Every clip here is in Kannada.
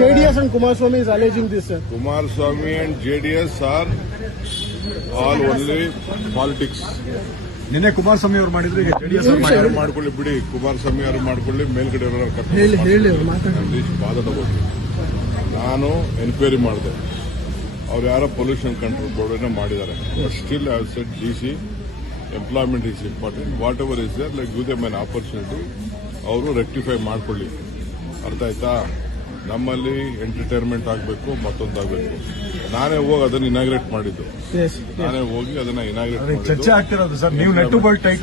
JDS and Kumaraswamy is alleging this, sir. Kumaraswamy and JDS are all only politics. ನಿನ್ನೆ ಕುಮಾರಸ್ವಾಮಿ ಅವರು ಮಾಡಿದ್ರೆ ಈಗ ಜೆಡಿಎಸ್ ಯಾರು ಮಾಡ್ಕೊಳ್ಳಿ ಬಿಡಿ. ಕುಮಾರಸ್ವಾಮಿ ಅವರು ಮಾಡ್ಕೊಳ್ಳಿ ಮೇಲ್ಗಡೆ ಹೇಳಿ ಹೇಳಿ ಅವ್ರು ಬಾಧ ನಾನು ಎನ್ಕ್ವೈರಿ ಮಾಡಿದೆ. ಅವ್ರು ಯಾರೋ ಪೊಲ್ಯೂಷನ್ ಕಂಟ್ರೋಲ್ ಬೋರ್ಡ್ ಮಾಡಿದ್ದಾರೆ. But still I set D C employment is important whatever is there like give them an opportunity ಅವರು ರೆಕ್ಟಿಫೈ ಮಾಡ್ಕೊಳ್ಳಿ. ಅರ್ಥ ಆಯ್ತಾ? ನಮ್ಮಲ್ಲಿ ಎಂಟರ್ಟೈನ್ಮೆಂಟ್ ಆಗಬೇಕು ಮತ್ತೊಂದಾಗಬೇಕು ನಾನೇ ಹೋಗಿ ಅದನ್ನ ಇನಾಗ್ರೇಟ್ ಮಾಡಿದ್ದು. Yes. ನಾನೇ ಹೋಗಿ ಅದನ್ನ ಇನಾಗ್ರೇಟ್ ಚರ್ಚೆ ಆಗ್ತಿರೋದು ಸರ್. ನೀವು ಟೈಟ್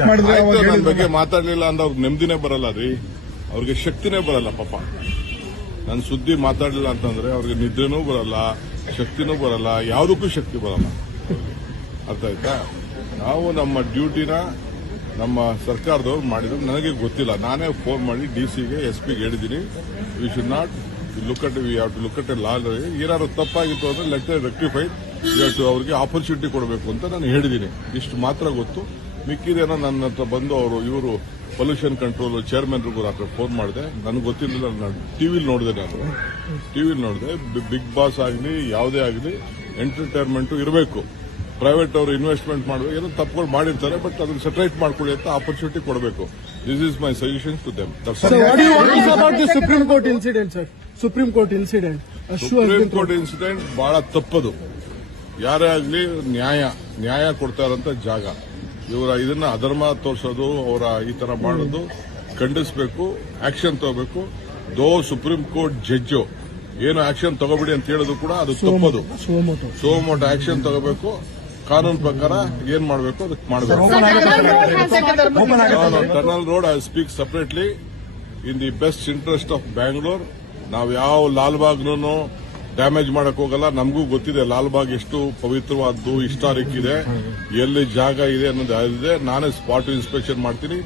ನನ್ನ. ಬಗ್ಗೆ ಮಾತಾಡಲಿಲ್ಲ ಅಂದ್ರೆ ಅವ್ರಿಗೆ ನೆಮ್ಮದಿನೇ ಬರಲ್ಲ ರೀ. ಅವ್ರಿಗೆ ಶಕ್ತಿನೇ ಬರಲ್ಲ ಪಾಪ. ನನ್ನ ಸುದ್ದಿ ಮಾತಾಡಲಿಲ್ಲ ಅಂತಂದ್ರೆ ಅವ್ರಿಗೆ ನಿದ್ರೆನೂ ಬರಲ್ಲ ಶಕ್ತಿನೂ ಬರಲ್ಲ ಯಾವುದಕ್ಕೂ ಶಕ್ತಿ ಬರಲ್ಲ. ಅರ್ಥ ಆಯ್ತಾ? ನಾವು ನಮ್ಮ ಡ್ಯೂಟಿನ ನಮ್ಮ ಸರ್ಕಾರದವ್ರು ಮಾಡಿದ್ರು ನನಗೆ ಗೊತ್ತಿಲ್ಲ. ನಾನೇ ಫೋನ್ ಮಾಡಿ ಡಿ ಸಿಗೆ ಎಸ್ ಪಿಗೆ ಹೇಳಿದ್ದೀನಿ. We should not look at we have to look at a law ಏನಾದ್ರು ತಪ್ಪಾಗಿತ್ತು ಅಂದ್ರೆ ಲೆಟ್ ರೆಕ್ಟಿಫೈಡ್ ಇವತ್ತು ಅವ್ರಿಗೆ ಆಪರ್ಚುನಿಟಿ ಕೊಡಬೇಕು ಅಂತ ನಾನು ಹೇಳಿದ್ದೀನಿ. ಇಷ್ಟು ಮಾತ್ರ ಗೊತ್ತು. ಮಿಕ್ಕಿದೇನೋ ನನ್ನ ಹತ್ರ ಬಂದು ಅವರು, ಇವರು ಪೊಲ್ಯೂಷನ್ ಕಂಟ್ರೋಲ್ ಚೇರ್ಮನ್ರಿಗೂ ಹತ್ರ ಫೋನ್ ಮಾಡಿದೆ. ನನಗೆ ಗೊತ್ತಿರಲಿಲ್ಲ, ನಾನು ಟಿವಿಲಿ ನೋಡಿದೆ ನಾನು ಟಿವಿಲಿ ನೋಡಿದೆ ಬಿಗ್ ಬಾಸ್ ಆಗಲಿ, ಯಾವುದೇ ಆಗಲಿ ಎಂಟರ್ಟೈನ್ಮೆಂಟ್ ಇರಬೇಕು. ಪ್ರೈವೇಟ್ ಅವರು ಇನ್ವೆಸ್ಟ್ಮೆಂಟ್ ಮಾಡಬೇಕು ಏನೋ ತಪ್ಪುಗಳು ಮಾಡಿರ್ತಾರೆ ಬಟ್ ಅದನ್ನು ಸೆಟ್ರೇಟ್ ಮಾಡ್ಕೊಳ್ಳಿ ಅಂತ ಆಪರ್ಚುನಿಟಿ ಕೊಡಬೇಕು. This is my suggestion to them Supreme Court incident sir Supreme Court incident Supreme Court incident ಬಹಳ ತಪ್ಪದು. ಯಾರೇ ಆಗಲಿ ನ್ಯಾಯ ನ್ಯಾಯ ಕೊಡ್ತಾ ಇರೋಂಥ ಜಾಗ. ಇವರ ಇದನ್ನ ಅಧರ್ಮ ತೋರಿಸೋದು ಅವರ ಈ ತರ ಮಾಡೋದು ಖಂಡಿಸಬೇಕು ಆಕ್ಷನ್ ತಗೋಬೇಕು. ದೋ ಸುಪ್ರೀಂ ಕೋರ್ಟ್ ಜಡ್ಜು ಏನು ಆಕ್ಷನ್ ತಗೋಬಿಡಿ ಅಂತ ಹೇಳೋದು ಕೂಡ ಅದು ತಪ್ಪದು. ಸೋಮೋಟ ಆಕ್ಷನ್ ತಗೋಬೇಕು. ಕಾನೂನು ಪ್ರಕಾರ ಏನ್ ಮಾಡಬೇಕು ಅದಕ್ಕೆ ಮಾಡಬೇಕು. Tunnel road I speak separately in the best interest of Bangalore ನಾವು ಯಾವ ಲಾಲ್ಬಾಗ್ನು ಡ್ಯಾಮೇಜ್ ಮಾಡಕ್ ಹೋಗಲ್ಲ. ನಮಗೂ ಗೊತ್ತಿದೆ ಲಾಲ್ಬಾಗ್ ಎಷ್ಟು ಪವಿತ್ರವಾದ್ದು ಹಿಸ್ಟಾರಿಕ್ ಇದೆ. ಎಲ್ಲಿ ಜಾಗ ಇದೆ ಅನ್ನೋದು ಇದೆ ನಾನೇ ಸ್ಪಾಟ್ ಇನ್ಸ್ಪೆಕ್ಷನ್ ಮಾಡ್ತೀನಿ.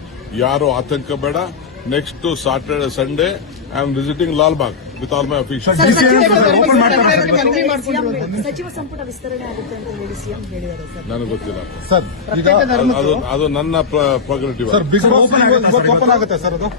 ಯಾರು ಆತಂಕ ಬೇಡ. Next Saturday Sunday I am visiting Lalbagh with all my official open ಮಾಡ್ತಾರೆ ಸಚಿವ ಸಂಪುಟ ವಿಸ್ತರಣೆ ಆಗುತ್ತೆ ಅಂತ ಹೇಳಿ ಸಿಎಂ ಹೇಳಿದ್ದಾರೆ ಸರ್. ನನಗೆ ಗೊತ್ತಿಲ್ಲ. ಸರ್ ಅದು ಅದು ನನ್ನ prerogative sir Bigg Boss open ಆಗುತ್ತೆ ಸರ್ ಅದು?